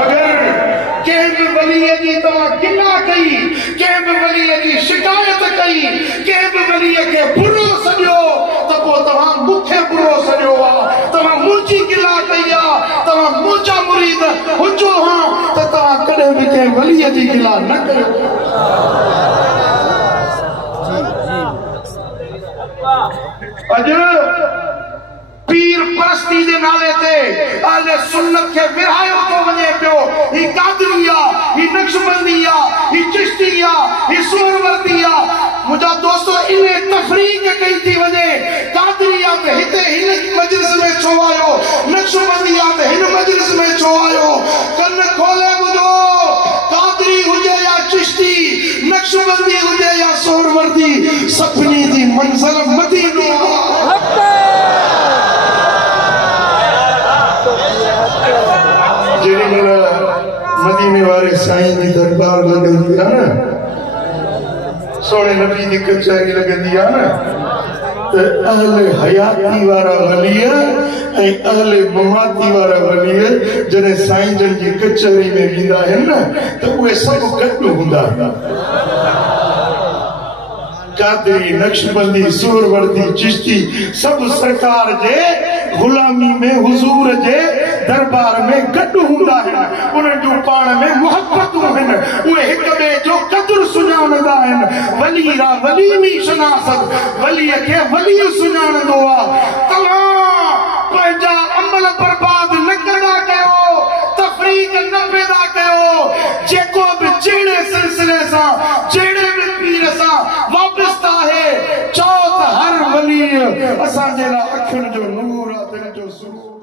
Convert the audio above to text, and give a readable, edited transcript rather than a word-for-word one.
अगर कंहिं वलीअ जी तव्हां गिला कई, कंहिं वलीअ जी शिकायत कई, कंहिं वलीअ खे बुरो सॼो त पोइ तव्हां मूंखे बुरो सॼो आहे, तव्हां मुंहिंजी गिला कई आहे, तव्हां मुंहिंजा मुरीद हुजो हा त तव्हां कॾहिं बि कंहिं वलीअ जी गिला न कयो। अॼु पीर परस्ती जे नाले ते अहले सुन्नत खे विरहायो थो वञे पियो। ही कादरी आहे, ही नक्शबंदी आहे, ही चिश्ती आहे, ही सुहरवर्दी आहे। मुंहिंजा दोस्तो इन तफरीक कई थी वञे। कादरी आहे त हिते हिन मजलिस में छो आयो, नक्शबंदी आहे त हिन मजलिस में छो आयो। कन खोले ॿुधो, कादरी हुजे या चिश्ती, नक्शबंदी हुजे या सुहरवर्दी, सभिनी जी मंज़िल मदीनो आहे। मदीने वाले साईं की दरबार लगंदी है ना, सोने नबी की कचहरी लगंदी है ना, तो अहले हयाती वाला वली है, अहले ममाती वाला वली है। जने साईं जन की कचहरी में वींदा है ना, तो वे सब गॾु हूंदा। कादरी, नक्शबंदी, सुहरवर्दी, चिश्ती सब सरकार जे गुलामी में हुजूर जे दरबार में गॾु हूंदा आहिनि। उन्हनि जूं पाण में मुहबतूं आहिनि, उहे हिक ॿिए जो क़दुरु सुञाणंदा आहिनि। वली रा वली नी शनासत, वलीअ खे वली सुञाणंदो आहे। तव्हां पंहिंजा अमल बर्बाद न कंदा कयो, तफरीक न पैदा कयो। जेको बि जहिड़े सिलसिले सां, जहिड़े बि पीर सां वाबस्ता है, चओ त हर वली असांजे लाइ अखियुनि जो नूर आहे, दिलि जो सुरूर।